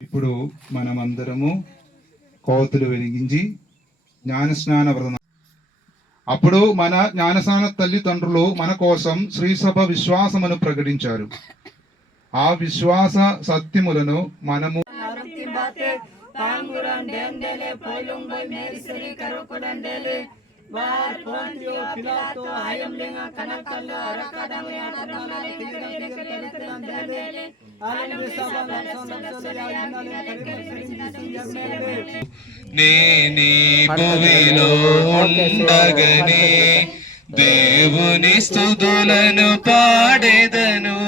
ఇప్పుడు మనమందరము కోతులు వెలిగించి జ్ఞానస్నాన వ్రతం. అప్పుడు మన జ్ఞానస్నాన తల్లిదండ్రులు మన కోసం శ్రీసభ విశ్వాసమును ప్రకటించారు. ఆ విశ్వాస సత్యములను మనము నేనీ భూమిలో ఉండగనే దేవుని స్తుతులను పాడెదను.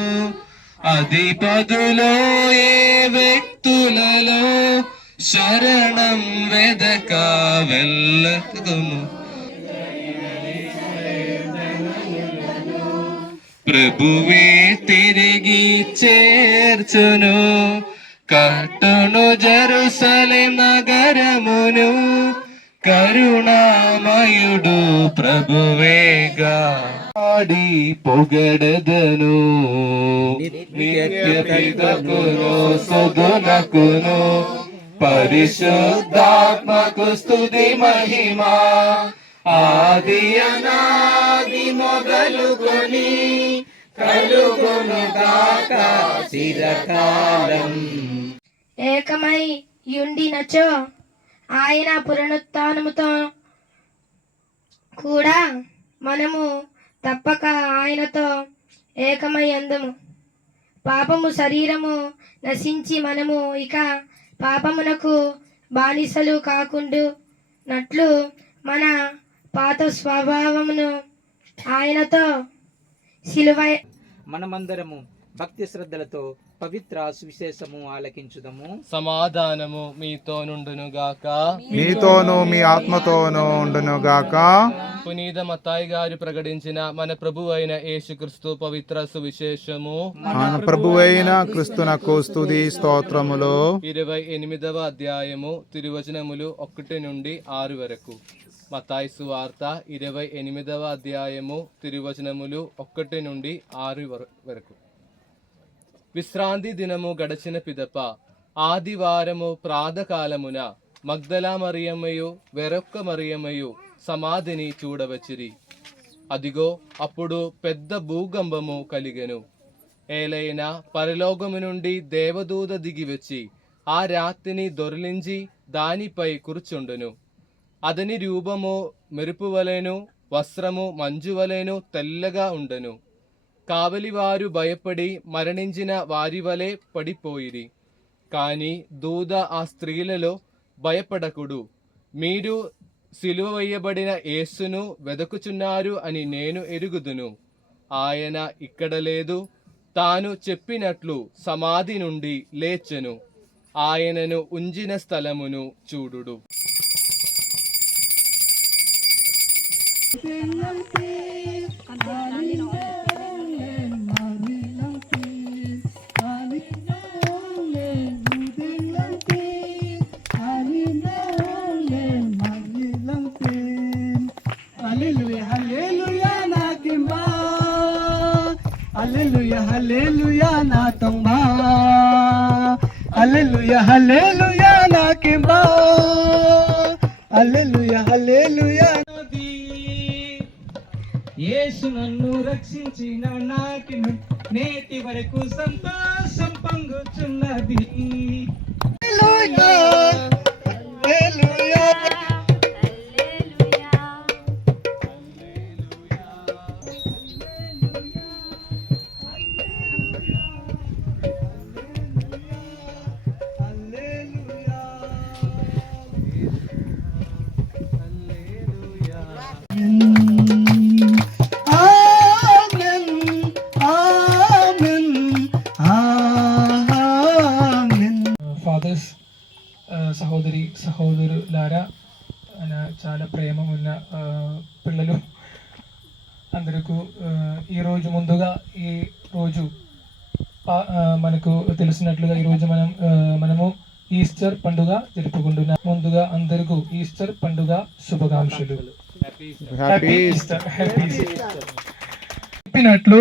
అధిపతులో ఏ వ్యక్తులలో శరణం వెదక వెళ్ళకుము. ప్రభువే తిరిగి చేర్చును, కట్టును జెరూసలేం నగరమును. కరుణామయుడు ప్రభువేగా ఆడి పొగడదను. నిత్య పితకును సుధునకును పరిశుద్ధాత్మకు స్తుతి మహిమా. ఆది అనాది మొదలుకొని కలుగును గాక చిరకాలం. ఏకమై యుండినచో ఆయన పునరుత్థానముతో కూడా మనము తప్పక ఆయనతో ఏకమై అందుము. పాపము శరీరము నశించి మనము ఇక పాపమునకు బానిసలు కాకుండునట్లు మన పాత స్వభావమును ఆయనతో సిలువ. మనమందరము భక్తి శ్రద్ధలతో పవిత్ర సువిశేషము ఆలకించుదము. సమాధానము మీతో నుండునుగాక, మీతోను మీ ఆత్మతోను ఉండునుగాక. పునీత మత్తాయి గారు ప్రకటించిన మన ప్రభు అయిన యేసుక్రీస్తు పవిత్ర సువిశేషము. మన ప్రభువైన క్రీస్తునకు స్తుతి స్తోత్రములు. 28వ అధ్యాయము తిరువచనములు 1 నుండి 6 వరకు. మత్తాయి సువార్త 28వ అధ్యాయము తిరువచనములు 1 నుండి 6 వరకు. విశ్రాంతి దినము గడచిన పిదప ఆదివారము ప్రాతకాలమున మగ్దలా మరియమ్మయు వేరొక్క మరియమ్మయు సమాధిని చూడవచ్చిరి. అదిగో అప్పుడు పెద్ద భూకంపము కలిగెను. ఏలైనా పరలోకము నుండి దేవదూత దిగివచ్చి ఆ రాతిని దొర్లించి దానిపై కూర్చుండును. అతని రూపము మెరుపువలెను, వస్త్రము మంజువలెను తెల్లగా ఉండెను. కావలివారు భయపడి మరణించిన వారి వలె పడిపోయిరి. కాని దూత ఆ స్త్రీలలో, భయపడకుడు, మీరు సిలువ వేయబడిన యేసును వెదకుచున్నారు అని నేను ఎరుగుదును. ఆయన ఇక్కడ లేదు, తాను చెప్పినట్లు సమాధి నుండి లేచెను. ఆయనను ఉంచిన స్థలమును చూడుడు. Hallelujah, hallelujah, na tongba. Hallelujah, hallelujah, na kimba. Hallelujah, hallelujah. యేసు నన్ను రక్షించిన నాటి నేటి వరకు సంతోషం పొంగుచున్నది. హల్లెలూయా, హల్లెలూయా. ఫాదర్స్, సహోదరి సహోదరులారా, చాలా ప్రేమ ఉన్న పిల్లలు అందరికీ ఈరోజు ముందుగా ఈరోజు మనకు తెలిసినట్లుగా ఈరోజు మనము ఈస్టర్ పండుగ జరుపుకుంటున్నాం. ముందుగా అందరికీ ఈస్టర్ పండుగ శుభాకాంక్షలు. Happy Easter. చెప్పినట్లు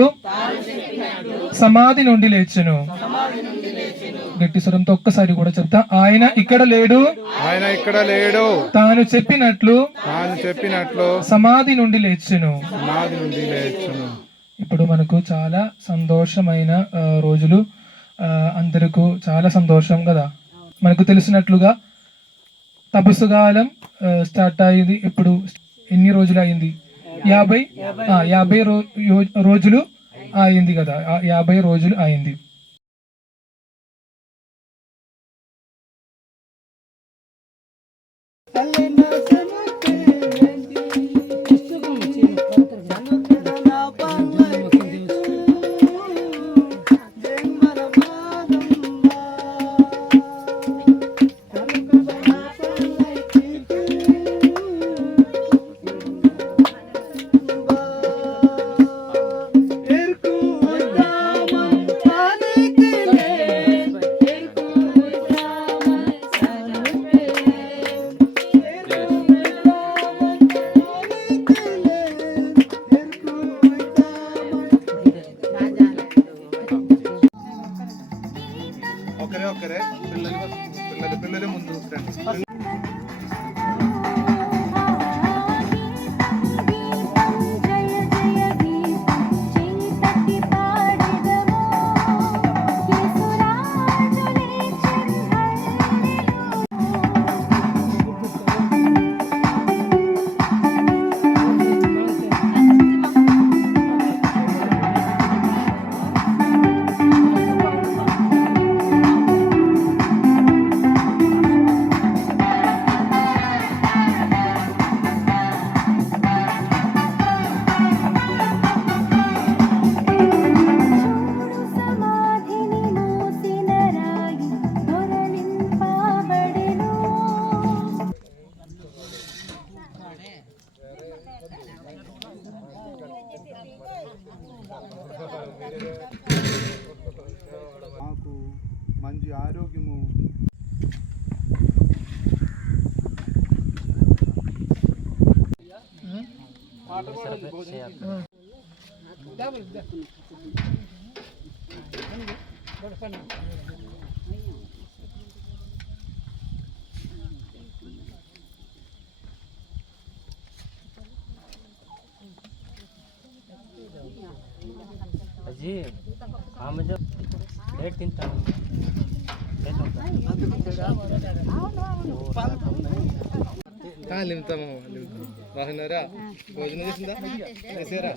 సమాధి నుండి లేచెను. గట్టి స్వరంతో ఒక్కసారి కూడా చెప్తా. ఆయన ఇక్కడ లేడు, ఆయన ఇక్కడ లేడు, తాను చెప్పినట్లు సమాధి నుండి లేచును. సమాధి నుండి లేచును. ఇప్పుడు మనకు చాలా సంతోషమైన రోజులు, అందరికీ చాలా సంతోషం కదా. మనకు తెలిసినట్లుగా తపస్సుకాలం స్టార్ట్ అయింది. ఇప్పుడు ఎన్ని రోజులు అయింది? 50 రోజులు అయింది కదా. 50 రోజులు అయింది. ఒకరే పిల్లలు ముందు రండి. మాకు మంచి ఆరోగ్యము अजी हाँ मैं जब लेट तिंटाను నిమిత్తము బాగున్నారా? భోజనం చేసిందా? చేసారా?